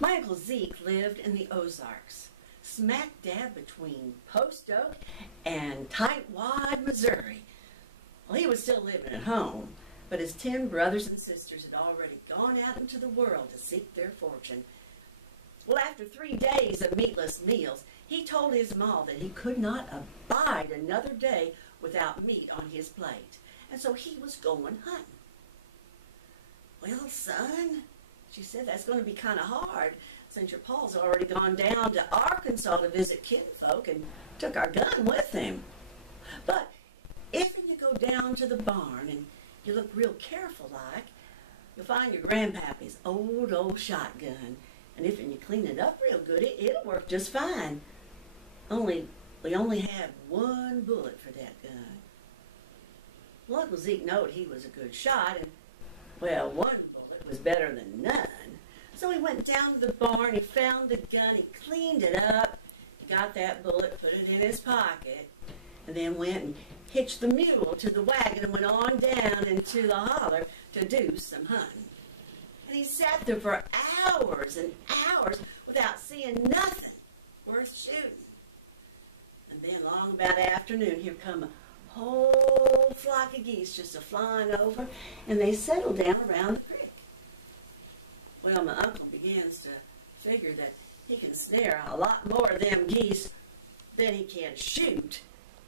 My Uncle Zeke lived in the Ozarks, smack dab between Post Oak and Tightwad, Missouri. Well, he was still living at home, but his 10 brothers and sisters had already gone out into the world to seek their fortune. Well, after 3 days of meatless meals, he told his ma that he could not abide another day without meat on his plate, and so he was going hunting. "Well, son," she said, "that's going to be kind of hard since your pa's already gone down to Arkansas to visit kinfolk and took our gun with him. But if you go down to the barn and you look real careful like, you'll find your grandpappy's old shotgun. And if you clean it up real good, it'll work just fine. Only we only have 1 bullet for that gun." Well, Uncle Zeke knowed he was a good shot, and, well, 1 bullet was better than none. So he went down to the barn, he found the gun, he cleaned it up, he got that bullet, put it in his pocket, and then went and hitched the mule to the wagon and went on down into the holler to do some hunting. And he sat there for hours and hours without seeing nothing worth shooting. And then long about afternoon, here come a whole flock of geese just a-flying over, and they settled down around the creek. Well, my uncle begins to figure that he can snare a lot more of them geese than he can shoot.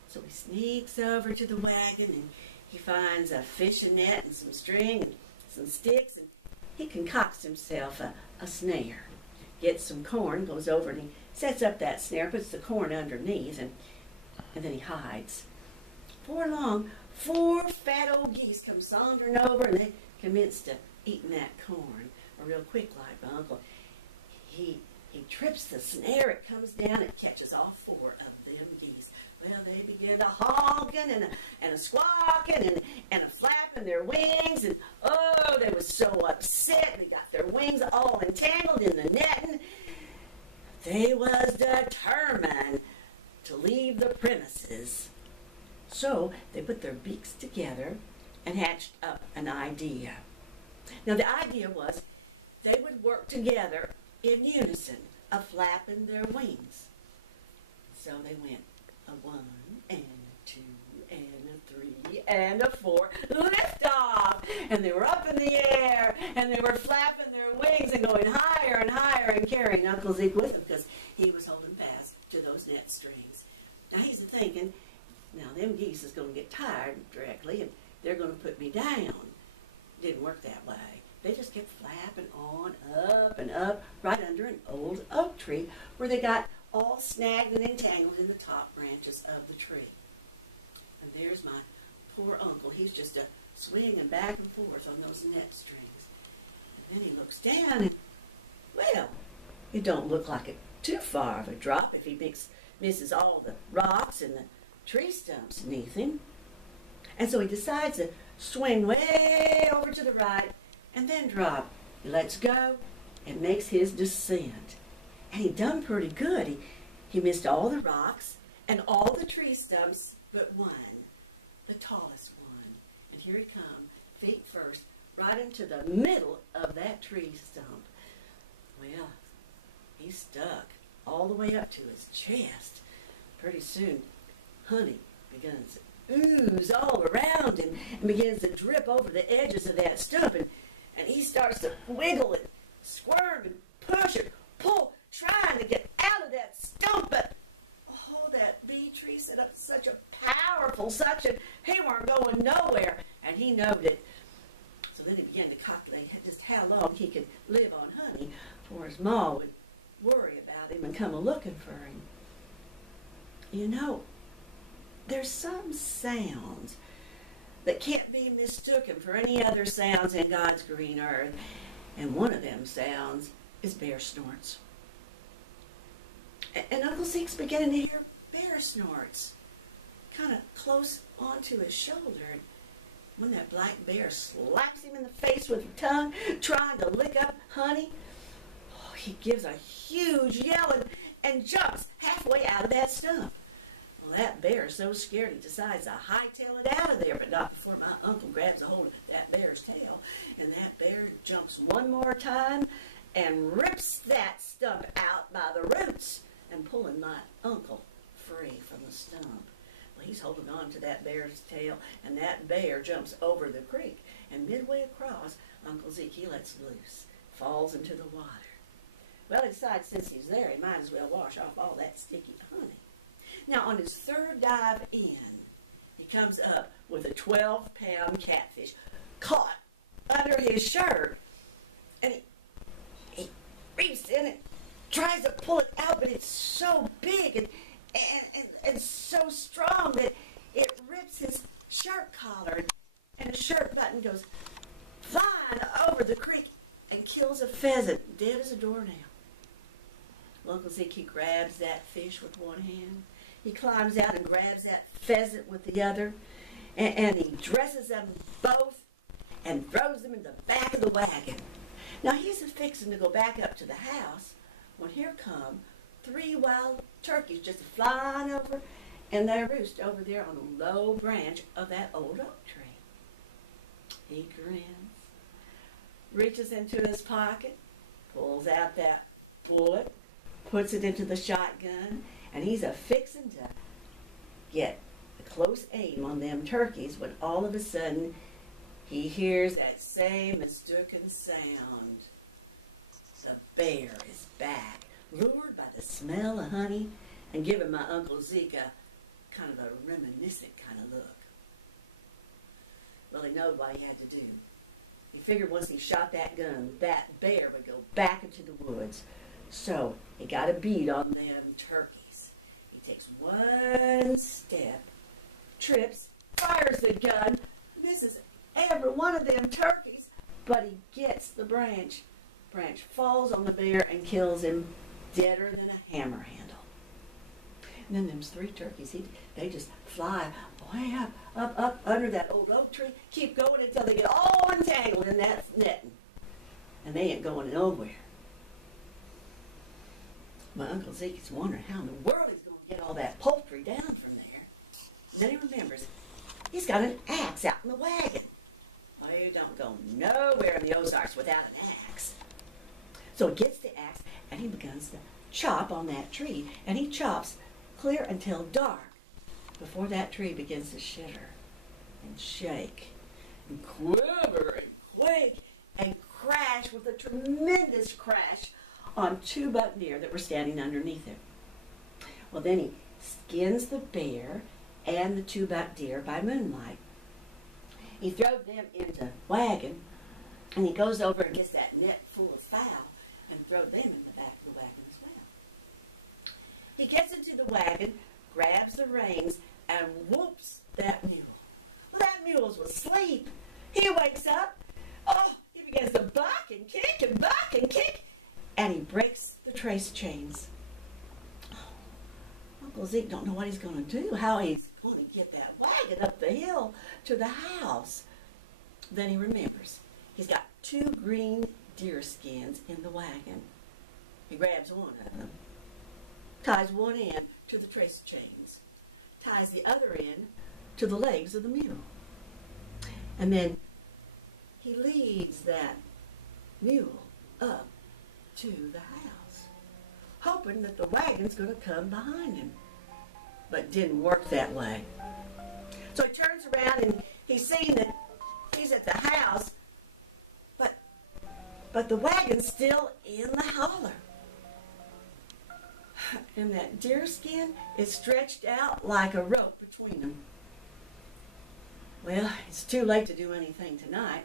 So he sneaks over to the wagon, and he finds a fishing net and some string and some sticks, and he concocts himself a snare. Gets some corn, goes over and he sets up that snare, puts the corn underneath, and then he hides. Before long, 4 fat old geese come sauntering over, and they commence to eating that corn real quick like my uncle. He trips the snare, it comes down, it catches all 4 of them geese. Well, they begin a honking and a squawking and a flapping their wings, and oh, they were so upset. They got their wings all entangled in the netting. They was determined to leave the premises. So they put their beaks together and hatched up an idea. Now the idea was they would work together in unison, a-flapping their wings. So they went a 1 and a 2 and a 3 and a 4, lift off! And they were up in the air, and they were flapping their wings and going higher and higher and carrying Uncle Zeke with them because he was holding fast to those net strings. Now he's thinking, now them geese is going to get tired directly, and they're going to put me down. Didn't work that way. They just kept flapping on, up and up, right under an old oak tree where they got all snagged and entangled in the top branches of the tree. And there's my poor uncle. He's just swinging back and forth on those net strings. And then he looks down and, well, it don't look like it too far of a drop if he misses all the rocks and the tree stumps beneath him. And so he decides to swing way over to the right and then drop. He lets go and makes his descent. And he done pretty good. He missed all the rocks and all the tree stumps but one, the tallest one. And here he comes, feet first, right into the middle of that tree stump. Well, he stuck all the way up to his chest. Pretty soon, honey begins to ooze all around him and begins to drip over the edges of that stump. And he starts to wiggle and squirm and push and pull, trying to get out of that stump. But, oh, that bee tree set up such a powerful suction, he weren't going nowhere. And he knowed it. So then he began to calculate just how long he could live on honey before his ma would worry about him and come a-looking for him. You know, there's some sounds that can't be mistaken for any other sounds in God's green earth. And one of them sounds is bear snorts. And Uncle Zeke's beginning to hear bear snorts kind of close onto his shoulder. And when that black bear slaps him in the face with her tongue, trying to lick up honey, oh, he gives a huge yell and jumps halfway out of that stump. Well, that bear is so scared he decides to hightail it out of there, but not before my uncle grabs a hold of that bear's tail. And that bear jumps one more time and rips that stump out by the roots and pulling my uncle free from the stump. Well, he's holding on to that bear's tail, and that bear jumps over the creek, and midway across, Uncle Zeke, he lets loose, falls into the water. Well, he decides since he's there, he might as well wash off all that sticky honey. Now, on his third dive in, he comes up with a 12-pound catfish caught under his shirt, and he reaches in and tries to pull it out, but it's so big and so strong that it rips his shirt collar, and the shirt button goes flying over the creek and kills a pheasant, dead as a doornail. Well, Uncle Zeke, he grabs that fish with one hand. He climbs out and grabs that pheasant with the other, and he dresses them both and throws them in the back of the wagon. Now, he's fixing to go back up to the house when here come 3 wild turkeys just flying over, and they roost over there on a low branch of that old oak tree. He grins, reaches into his pocket, pulls out that bullet, puts it into the shotgun, and he's a-fixing to get a close aim on them turkeys when all of a sudden he hears that same mistaken sound. The bear is back, lured by the smell of honey and giving my Uncle Zeke a kind of a reminiscent kind of look. Well, he knew what he had to do. He figured once he shot that gun, that bear would go back into the woods. So he got a bead on them turkeys. He takes one step, trips, fires the gun, misses every one of them turkeys, but he gets the branch. Branch falls on the bear and kills him deader than a hammer handle. And then them's 3 turkeys, they just fly way up under that old oak tree, keep going until they get all entangled in that netting. And they ain't going nowhere. My Uncle Zeke is wondering how in the world he's going to get all that poultry down from there. And then he remembers he's got an axe out in the wagon. Well, you don't go nowhere in the Ozarks without an axe. So he gets the axe and he begins to chop on that tree. And he chops clear until dark before that tree begins to shiver and shake and quiver and quake and crash with a tremendous crash on 2 buck deer that were standing underneath him. Well, then he skins the bear and the 2 buck deer by moonlight. He throws them into the wagon, and he goes over and gets that net full of fowl and throws them in the back of the wagon as well. He gets into the wagon, grabs the reins, and whoops that mule. Well, that mule's asleep. He wakes up. Oh, he begins to buck and kick and buck and kick, and he breaks the trace chains. Oh, Uncle Zeke don't know what he's going to do, how he's going to get that wagon up the hill to the house. Then he remembers he's got 2 green deer skins in the wagon. He grabs one of them, ties one end to the trace chains, ties the other end to the legs of the mule, and then he leads that mule up to the house, hoping that the wagon's going to come behind him. But it didn't work that way. So he turns around and he's seeing that he's at the house, but the wagon's still in the holler. And that deer skin is stretched out like a rope between them. Well, it's too late to do anything tonight.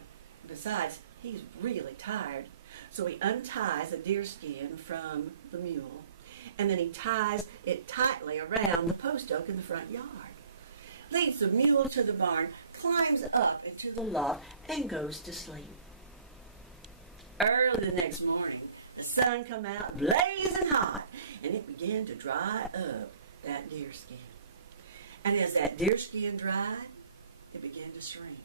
Besides, he's really tired. So he unties the deer skin from the mule, and then he ties it tightly around the post oak in the front yard, leads the mule to the barn, climbs up into the loft, and goes to sleep. Early the next morning, the sun come out blazing hot, and it began to dry up that deer skin. And as that deer skin dried, it began to shrink.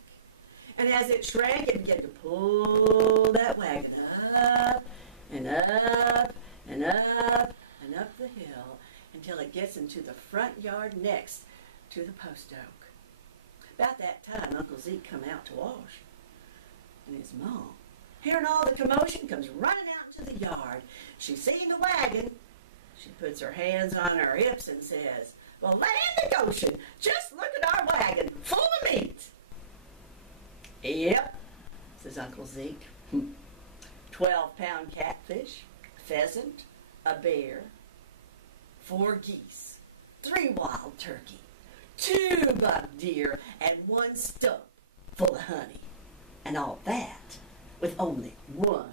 And as it shrank, it began to pull that wagon up and up and up and up the hill until it gets into the front yard next to the post oak. About that time, Uncle Zeke come out to wash. And his mom, hearing all the commotion, comes running out into the the yard. She seen the wagon. She puts her hands on her hips and says, "Well, land of Goshen, just look at our wagon, full of meat." "Yep," says Uncle Zeke. 12-pound catfish, a pheasant, a bear, 4 geese, 3 wild turkey, 2 buck deer, and 1 stump full of honey. And all that with only 1